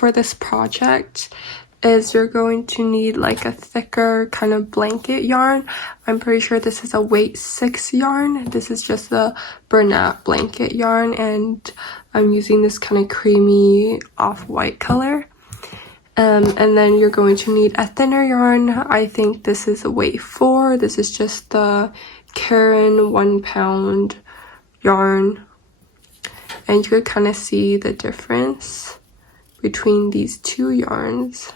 for this project is you're going to need like a thicker kind of blanket yarn. I'm pretty sure this is a weight 6 yarn. This is just the Bernat blanket yarn, and I'm using this kind of creamy off-white color. And then you're going to need a thinner yarn. I think this is a weight 4. This is just the Karen 1 pound yarn, and you could kind of see the difference between these two yarns.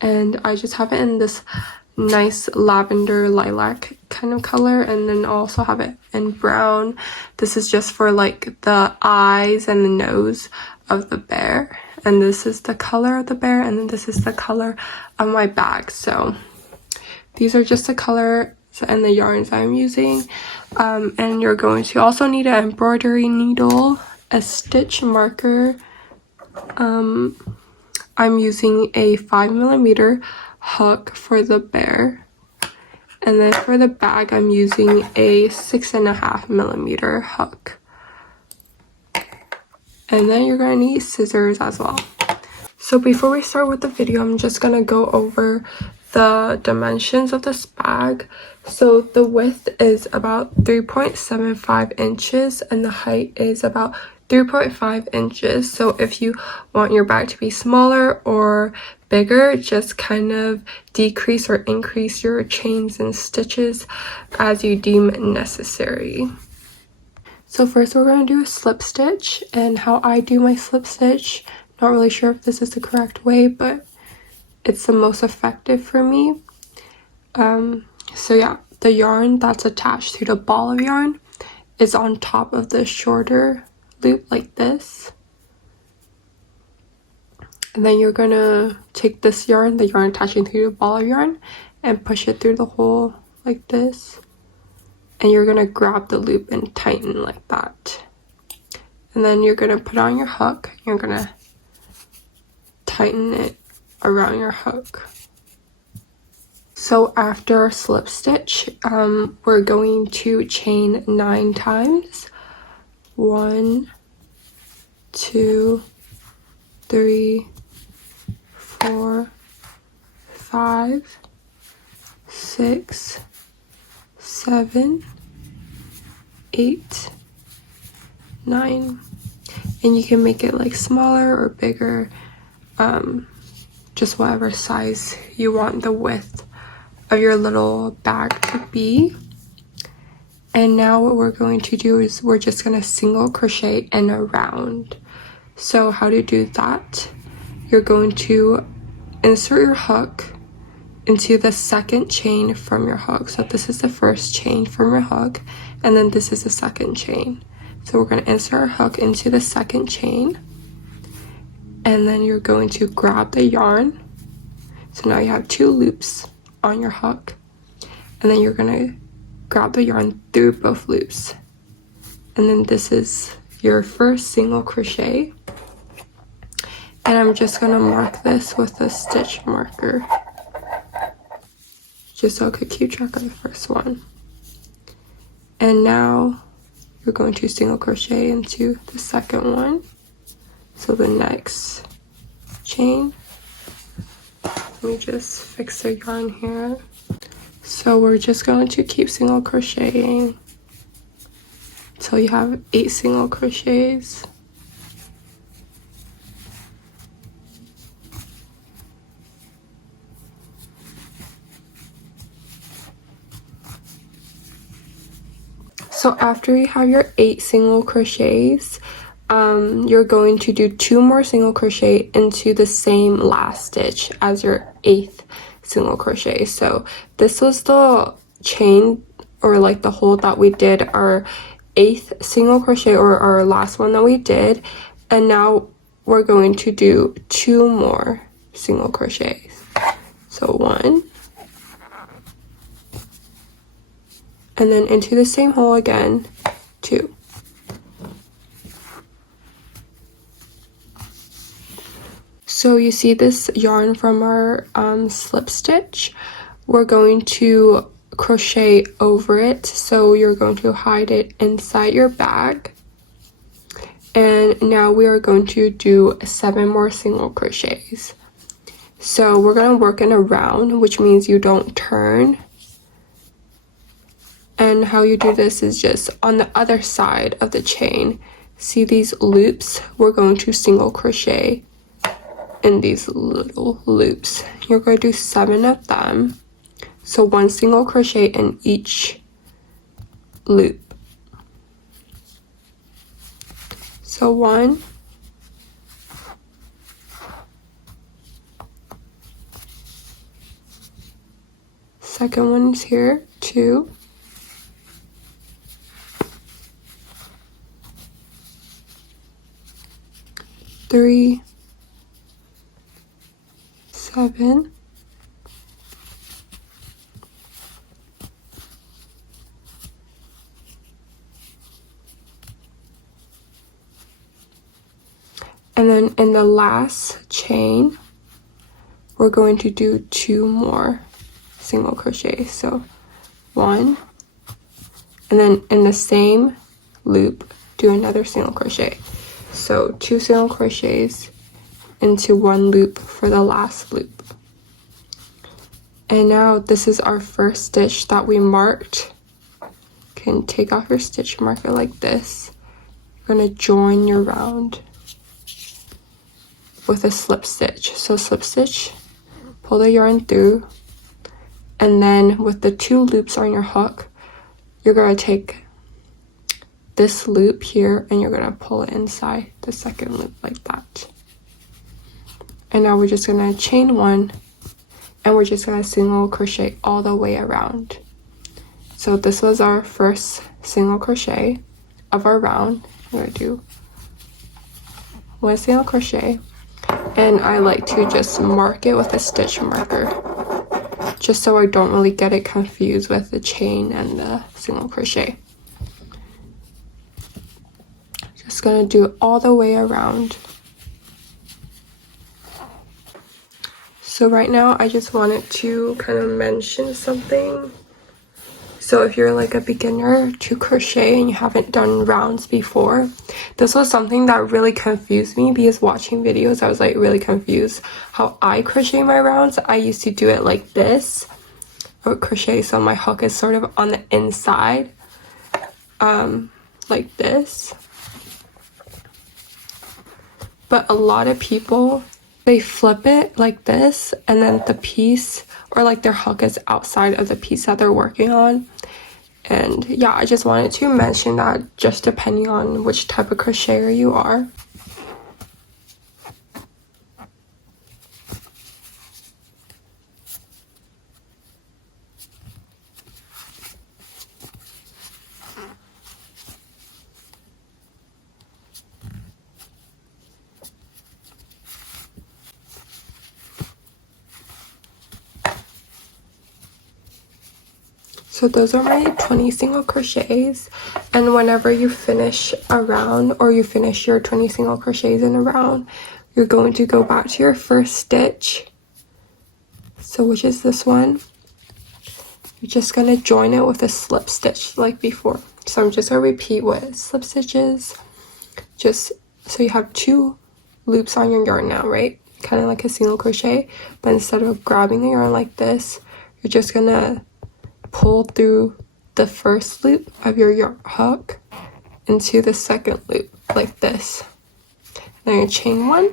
And I just have it in this nice lavender lilac kind of color, and then also have it in brown. This is just for like the eyes and the nose of the bear, and this is the color of the bear, and then this is the color of my bag. So these are just the color and the yarns I'm using. And you're going to also need an embroidery needle, a stitch marker. I'm using a 5mm hook for the bear, and then for the bag I'm using a 6.5mm hook. And then you're gonna need scissors as well. So before we start with the video, I'm just gonna go over the dimensions of this bag. So the width is about 3.75 inches and the height is about 3.5 inches. So if you want your bag to be smaller or bigger, just kind of decrease or increase your chains and stitches as you deem necessary. So first we're going to do a slip stitch, and how I do my slip stitch, not really sure if this is the correct way, but it's the most effective for me. So yeah, the yarn that's attached to the ball of yarn is on top of the shorter loop like this. And then you're gonna take this yarn, the yarn attaching to the ball of yarn, and push it through the hole like this. And you're gonna grab the loop and tighten like that. And then you're gonna put on your hook. You're gonna tighten it around your hook. So after slip stitch, we're going to chain 9 times. 1, 2, 3, 4, 5, 6, 7, 8, 9. And you can make it like smaller or bigger, just whatever size you want the width of your little bag to be. And now what we're going to do is we're just going to single crochet in a round. So how to do that? You're going to insert your hook into the second chain from your hook. So this is the first chain from your hook, and then this is the second chain. So we're going to insert our hook into the second chain, and then you're going to grab the yarn. So now you have 2 loops on your hook, and then you're going to grab the yarn through both loops, and then this is your first single crochet. And I'm just going to mark this with a stitch marker, just so I could keep track of the first one. And now you're going to single crochet into the second one. So the next chain, let me just fix the yarn here. So we're just going to keep single crocheting until you have 8 single crochets. So after you have your 8 single crochets, you're going to do 2 more single crochet into the same last stitch as your 8th single crochet. So this was the chain, or like the hole that we did our 8th single crochet, or our last one that we did. And now we're going to do 2 more single crochets. So 1, and then into the same hole again, 2. So you see this yarn from our slip stitch, we're going to crochet over it. So you're going to hide it inside your bag, And now we are going to do 7 more single crochets. So we're going to work in a round, which means you don't turn. And how you do this is just on the other side of the chain. See these loops? We're going to single crochet in these little loops. You're going to do 7 of them. So 1 single crochet in each loop. So 1, second one is here, 2, 3, 7, 8. And then in the last chain, we're going to do 2 more single crochets. So 1, and then in the same loop, do another single crochet. So 2 single crochets into 1 loop for the last loop. And now this is our first stitch that we marked. You can take off your stitch marker like this. You're going to join your round with a slip stitch. So slip stitch, pull the yarn through, and then with the 2 loops on your hook, you're going to take this loop here and you're going to pull it inside the second loop like that. And now we're just going to chain 1 and we're just going to single crochet all the way around. So this was our first single crochet of our round. We're going to do 1 single crochet. And I like to just mark it with a stitch marker, just so I don't really get it confused with the chain and the single crochet. Just gonna do it all the way around. So right now I just wanted to kind of mention something. So if you're like a beginner to crochet and you haven't done rounds before, this was something that really confused me, because watching videos I was like really confused how I crochet my rounds. I used to do it like this. I would crochet so my hook is sort of on the inside, like this. But a lot of people, they flip it like this, and then the piece, or like their hook is outside of the piece that they're working on. And yeah, I just wanted to mention that, just depending on which type of crocheter you are. So those are my 20 single crochets, and whenever you finish a round, or you finish your 20 single crochets in a round, you're going to go back to your first stitch, so which is this one. You're just going to join it with a slip stitch like before. So I'm just going to repeat what slip stitches, just so you have 2 loops on your yarn now, right? Kind of like a single crochet, but instead of grabbing the yarn like this, you're just going to pull through the first loop of your hook into the second loop like this. Then you chain 1,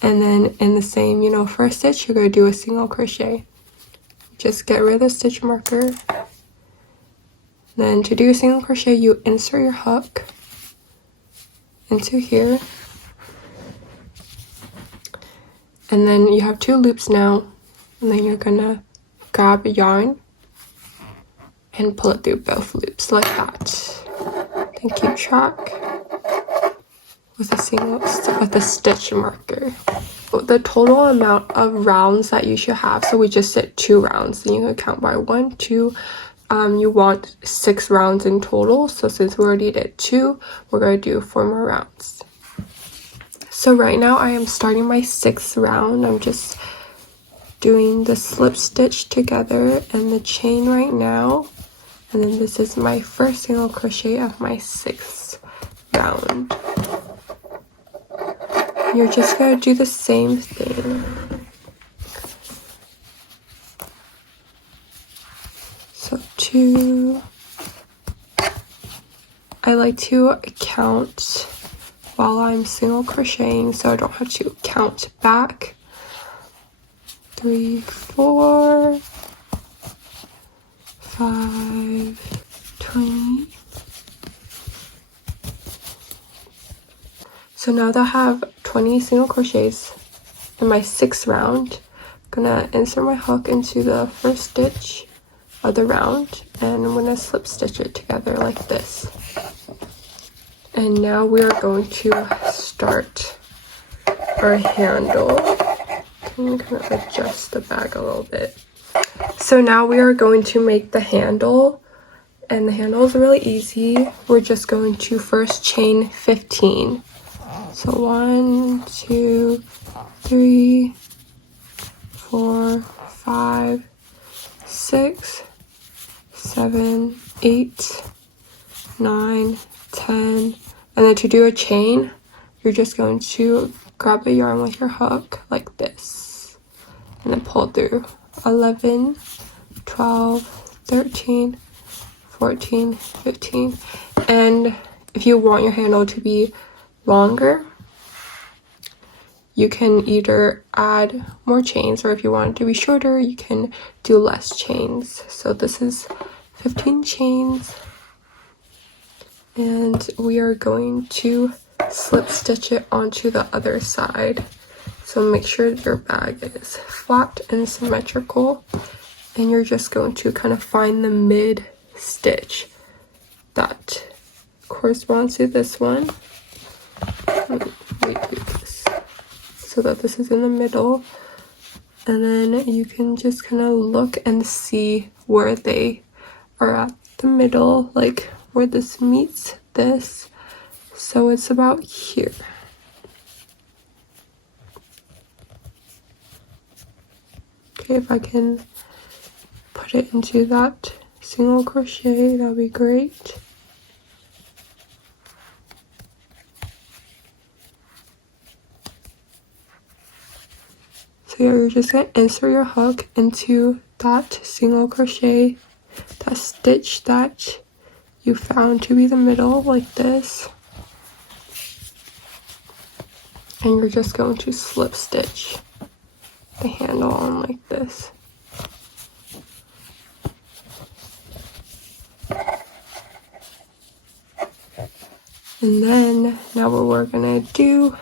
and then in the same, first stitch, you're going to do a single crochet. Just get rid of the stitch marker. Then to do a single crochet, you insert your hook into here, and then you have 2 loops now, and then you're gonna grab a yarn and pull it through both loops like that. Then keep track with a stitch marker. The total amount of rounds that you should have, so we just did 2 rounds, then you can count by 1, 2. You want 6 rounds in total, so since we already did 2, we're going to do 4 more rounds. So right now I am starting my 6th round. I'm just doing the slip stitch together and the chain right now. And then this is my first single crochet of my 6th round. You're just gonna do the same thing. So 2. I like to count while I'm single crocheting so I don't have to count back. 3, 4, 5, 20. So now that I have 20 single crochets in my 6th round, I'm gonna insert my hook into the first stitch of the round and I'm gonna slip stitch it together like this. And now we are going to start our handle. I'm kind of adjust the bag a little bit. So now we are going to make the handle, and the handle is really easy. We're just going to first chain 15. So 1, 2, 3, 4, 5, 6, 7, 8, 9, 10. And then to do a chain, you're just going to grab the yarn with your hook like this and then pull through 11, 12, 13, 14, 15. And if you want your handle to be longer, you can either add more chains, or if you want it to be shorter, you can do less chains. So this is 15 chains, and we are going to slip stitch it onto the other side. So make sure your bag is flat and symmetrical, and you're just going to kind of find the mid stitch that corresponds to this one. We do this so that this is in the middle, and then you can just kind of look and see where they are at the middle, like where this meets this. So it's about here. Okay, if I can put it into that single crochet, that would be great. So you're just going to insert your hook into that single crochet, that stitch that you found to be the middle, like this. And you're just going to slip stitch the handle on like this. And then now what we're gonna do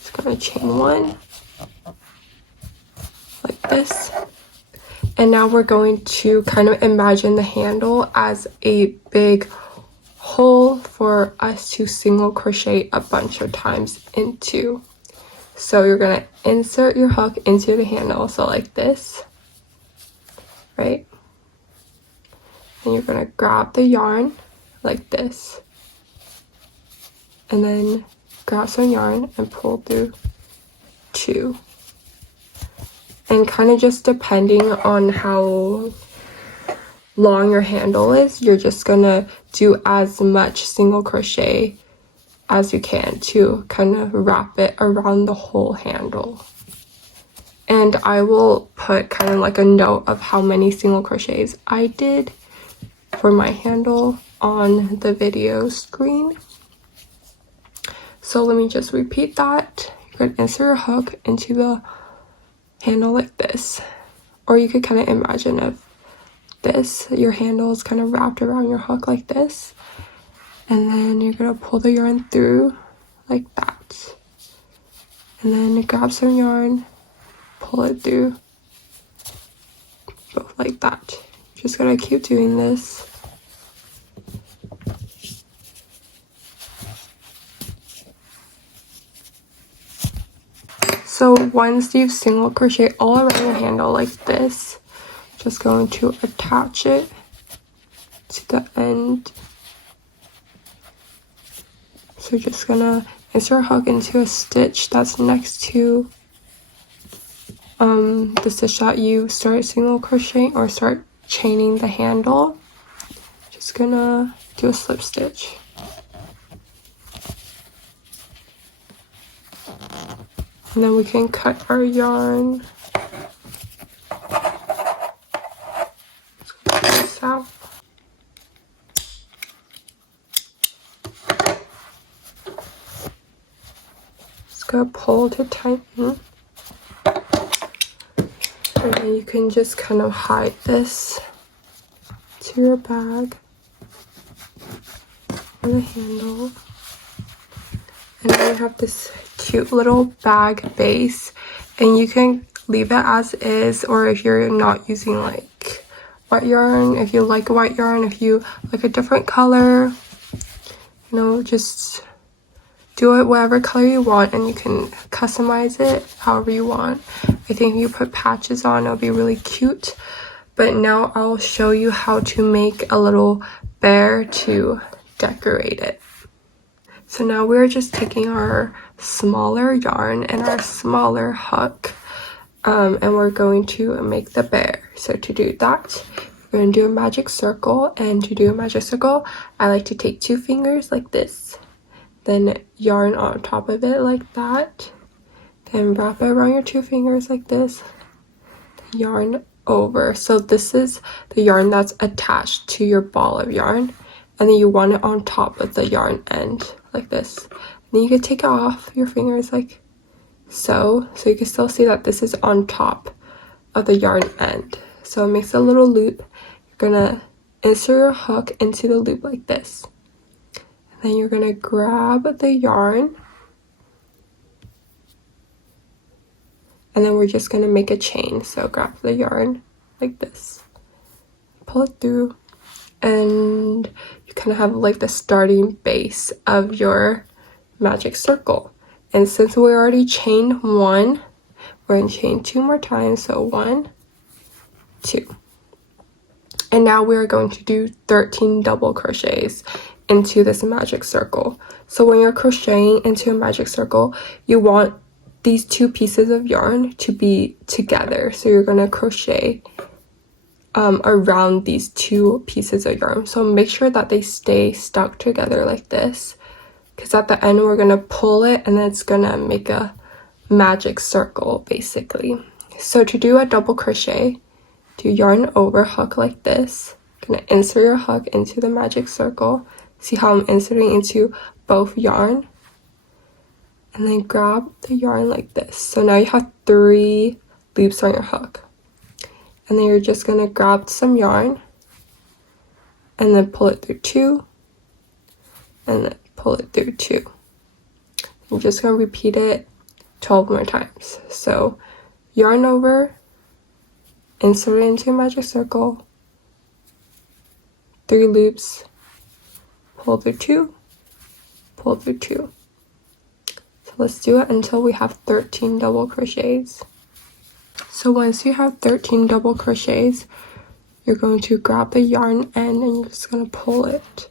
is gonna chain 1 like this. And now we're going to kind of imagine the handle as a big hole for us to single crochet a bunch of times into. So you're gonna insert your hook into the handle, so like this, right? And you're gonna grab the yarn like this, and then grab some yarn and pull through 2. And kind of just depending on how long your handle is, you're just gonna do as much single crochet as you can to kind of wrap it around the whole handle. And I will put kind of like a note of how many single crochets I did for my handle on the video screen. So let me just repeat that. You're gonna insert your hook into the handle like this, or you could kind of imagine if this, your handle is kind of wrapped around your hook like this, and then you're gonna pull the yarn through like that, and then grab some yarn, pull it through both like that. Just gonna keep doing this. So once you've single crochet all around your handle like this, just going to attach it to the end. So you're just gonna insert a hook into a stitch that's next to the stitch that you start single crocheting or start chaining the handle. Just gonna do a slip stitch. And then we can cut our yarn. Let's cut this out. Just gonna pull to tighten. And then you can just kind of hide this to your bag and the handle. And then you have this cute little bag base, and you can leave it as is, or if you're not using like white yarn, if you like white yarn, if you like a different color, you know, just do it whatever color you want, and you can customize it however you want. I think if you put patches on, it'll be really cute. But now I'll show you how to make a little bear to decorate it. So now we're just taking our smaller yarn and our smaller hook, and we're going to make the bear. So to do that, we're going to do a magic circle, and to do a magic circle, I like to take 2 fingers like this, then yarn on top of it like that, then wrap it around your 2 fingers like this, yarn over. So this is the yarn that's attached to your ball of yarn, and then you want it on top of the yarn end like this. And then you can take it off your fingers like so you can still see that this is on top of the yarn end. So it makes a little loop. You're gonna insert your hook into the loop like this. Then you're gonna grab the yarn, and then we're just gonna make a chain. So grab the yarn like this, pull it through, and you kind of have like the starting base of your magic circle. And since we already chained 1, we're gonna chain 2 more times. So 1, 2. And now we're going to do 13 double crochets into this magic circle. So when you're crocheting into a magic circle, you want these 2 pieces of yarn to be together. So you're gonna crochet around these 2 pieces of yarn. So make sure that they stay stuck together like this, because at the end we're gonna pull it and then it's gonna make a magic circle basically. So to do a double crochet, do yarn over, hook like this, gonna insert your hook into the magic circle. See how I'm inserting into both yarn, and then grab the yarn like this. So now you have 3 loops on your hook, and then you're just gonna grab some yarn and then pull it through 2, and then pull it through 2. I'm just gonna repeat it 12 more times. So yarn over, insert it into a magic circle, 3 loops, pull through 2, pull through 2. So let's do it until we have 13 double crochets. So once you have 13 double crochets, you're going to grab the yarn end and you're just going to pull it.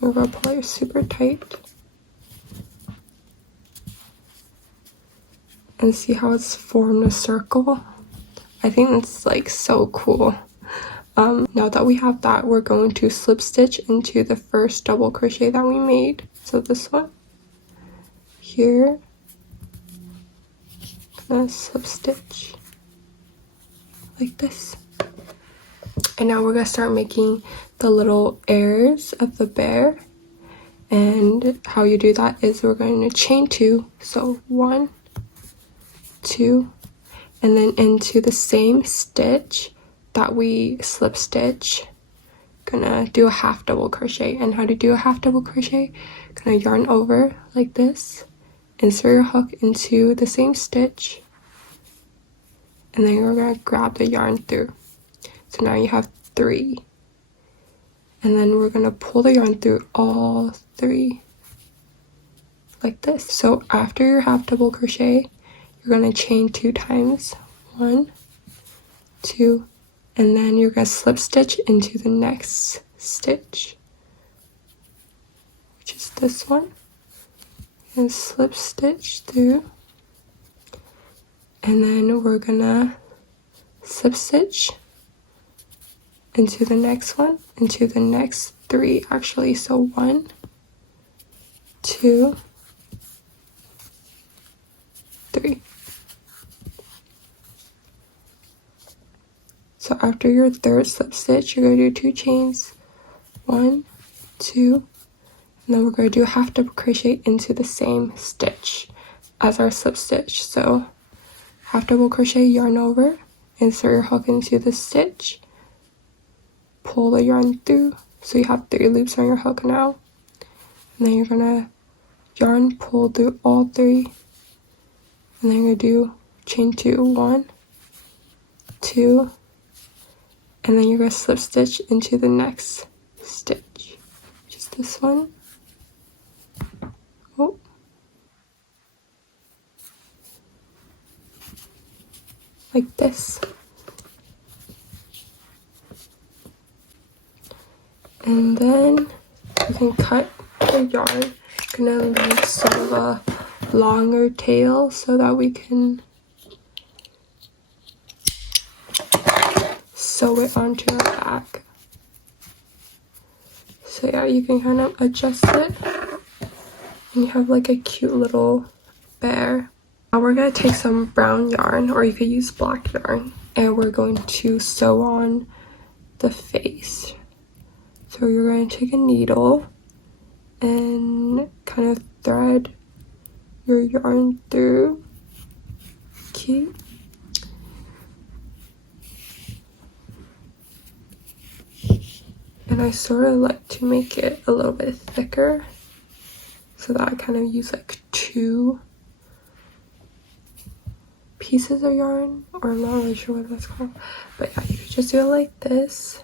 You're going to pull it super tight. And see how it's formed a circle? I think it's like so cool. Now that we have that, we're going to slip stitch into the first double crochet that we made. So this one here, gonna slip stitch like this. And now we're gonna start making the little ears of the bear. And how you do that is we're going to chain 2. So 1, 2, and then into the same stitch that we slip stitch, gonna do a half double crochet. And how to do a half double crochet, gonna yarn over like this, insert your hook into the same stitch, and then you're gonna grab the yarn through. So now you have 3, and then we're gonna pull the yarn through all 3 like this. So after your half double crochet, you're gonna chain 2 times, 1, 2, and then you're gonna slip stitch into the next stitch, which is this one, and slip stitch through, and then we're gonna slip stitch into the next one, into the next 3 actually. So 1, 2, 3. So after your third slip stitch, you're going to do 2 chains, 1, 2, and then we're going to do half double crochet into the same stitch as our slip stitch. So half double crochet, yarn over, insert your hook into the stitch, pull the yarn through, so you have 3 loops on your hook now, and then you're gonna yarn pull through all 3, and then you're gonna do chain 2, 1, 2, and then you're gonna slip stitch into the next stitch, just this one. Oh, like this. And then you can cut the yarn. I'm gonna leave sort of a longer tail so that we can sew it onto our back. So yeah, you can kind of adjust it and you have like a cute little bear. Now we're gonna take some brown yarn, or you could use black yarn, and we're going to sew on the face. So you're going to take a needle and kind of thread your yarn through. Cute. And I sort of like to make it a little bit thicker, so that I kind of use like 2 pieces of yarn, or I'm not really sure what that's called, but yeah, you could just do it like this,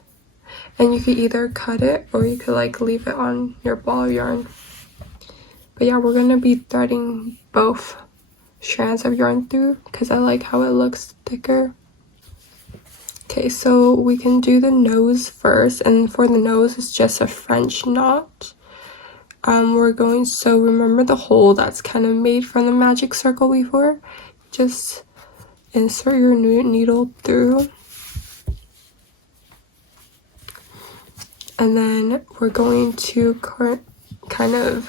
and you could either cut it or you could like leave it on your ball of yarn. But yeah, we're gonna be threading both strands of yarn through because I like how it looks thicker. Okay, so we can do the nose first, and for the nose it's just a French knot. We're going, so remember the hole that's kind of made from the magic circle before? Just insert your needle through, and then we're going to kind of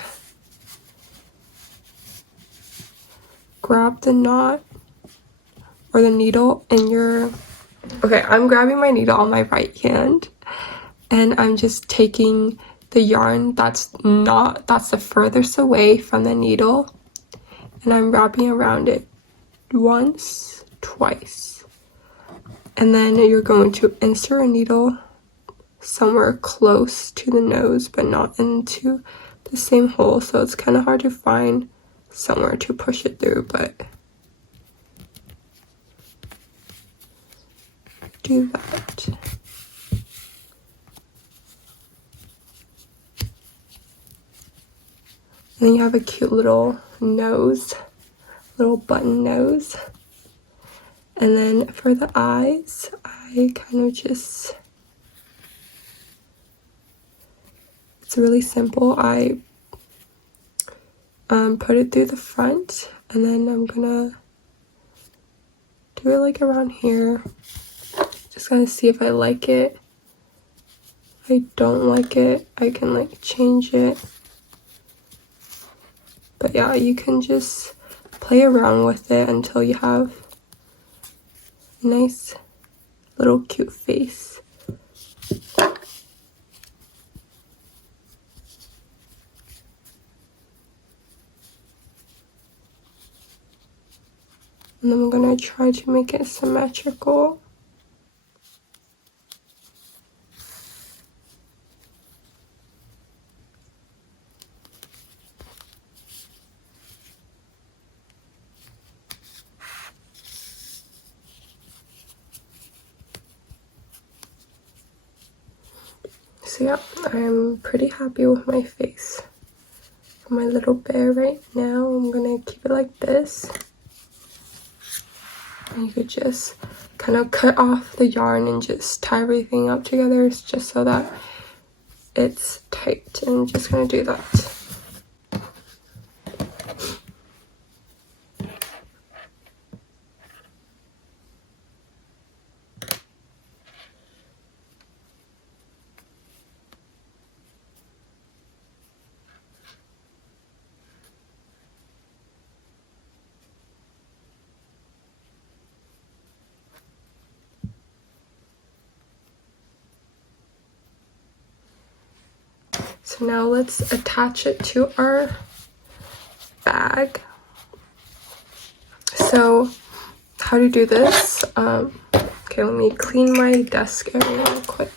grab the knot or the needle in your, okay, I'm grabbing my needle on my right hand, and I'm just taking the yarn that's the furthest away from the needle, and I'm wrapping around it once, twice, and then you're going to insert a needle somewhere close to the nose but not into the same hole, so it's kind of hard to find somewhere to push it through, but do that. And then you have a cute little nose, little button nose. And then for the eyes, I kind of just, it's really simple. I put it through the front, and then I'm gonna do it like around here. Just gonna see if I like it. If I don't like it, I can like change it. But yeah, you can just play around with it until you have a nice little cute face. And then I'm gonna try to make it symmetrical. So yeah, I'm pretty happy with my face. For my little bear right now, I'm gonna keep it like this. And you could just kind of cut off the yarn and just tie everything up together just so that it's tight. And I'm just gonna do that. So now let's attach it to our bag. So how to do this, okay, let me clean my desk area real quick.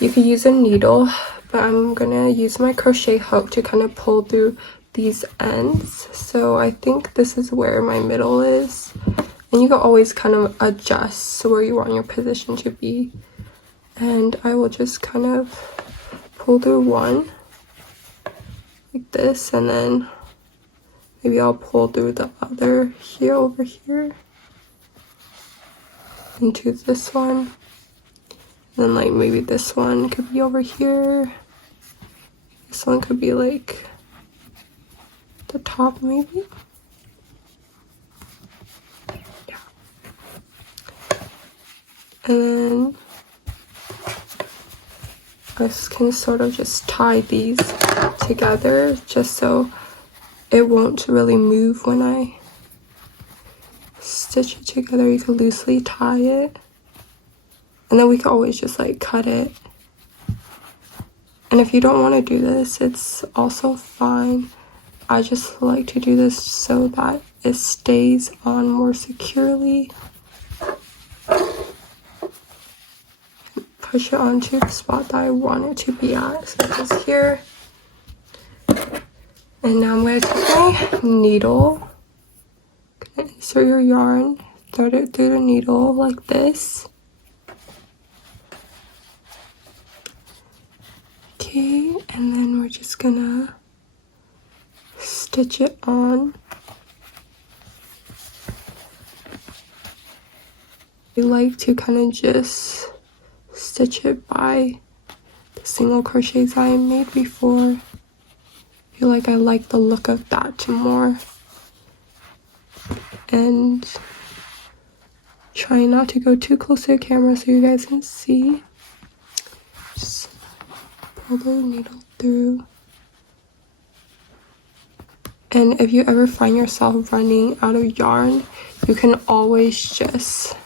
You could use a needle, but I'm gonna use my crochet hook to kind of pull through these ends. So I think this is where my middle is, and you can always kind of adjust where you want your position to be. And I will just kind of pull through one like this, and then maybe I'll pull through the other here, over here, into this one. And then like maybe this one could be over here. This one could be like the top maybe. Yeah. And then I can sort of just tie these together just so it won't really move when I stitch it together. You can loosely tie it, and then we can always just like cut it. And if you don't want to do this, it's also fine. I just like to do this so that it stays on more securely. Push it onto the spot that I want it to be at, so it's here. And now I'm going to take my needle, insert your yarn, thread it through the needle like this. Okay, and then we're just gonna stitch it on. I like to kind of just stitch it by the single crochets I made before. I feel like I like the look of that more. And try not to go too close to the camera so you guys can see. Just pull the needle through. And if you ever find yourself running out of yarn, you can always just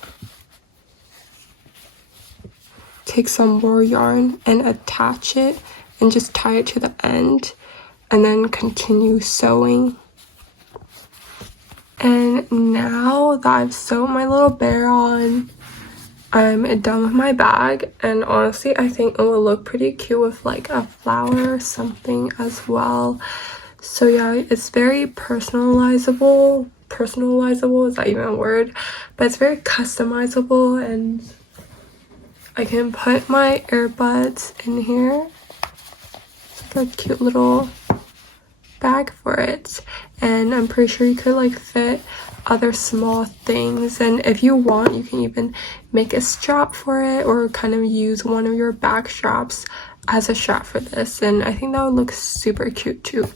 take some more yarn and attach it and just tie it to the end, and then continue sewing. And now that I've sewed my little bear on, I'm done with my bag, and honestly I think it will look pretty cute with like a flower or something as well. So yeah, it's very personalizable. Personalizable, is that even a word? But it's very customizable, and I can put my earbuds in here. It's like a cute little bag for it, and I'm pretty sure you could like fit other small things. And if you want, you can even make a strap for it, or kind of use one of your back straps as a strap for this, and I think that would look super cute too.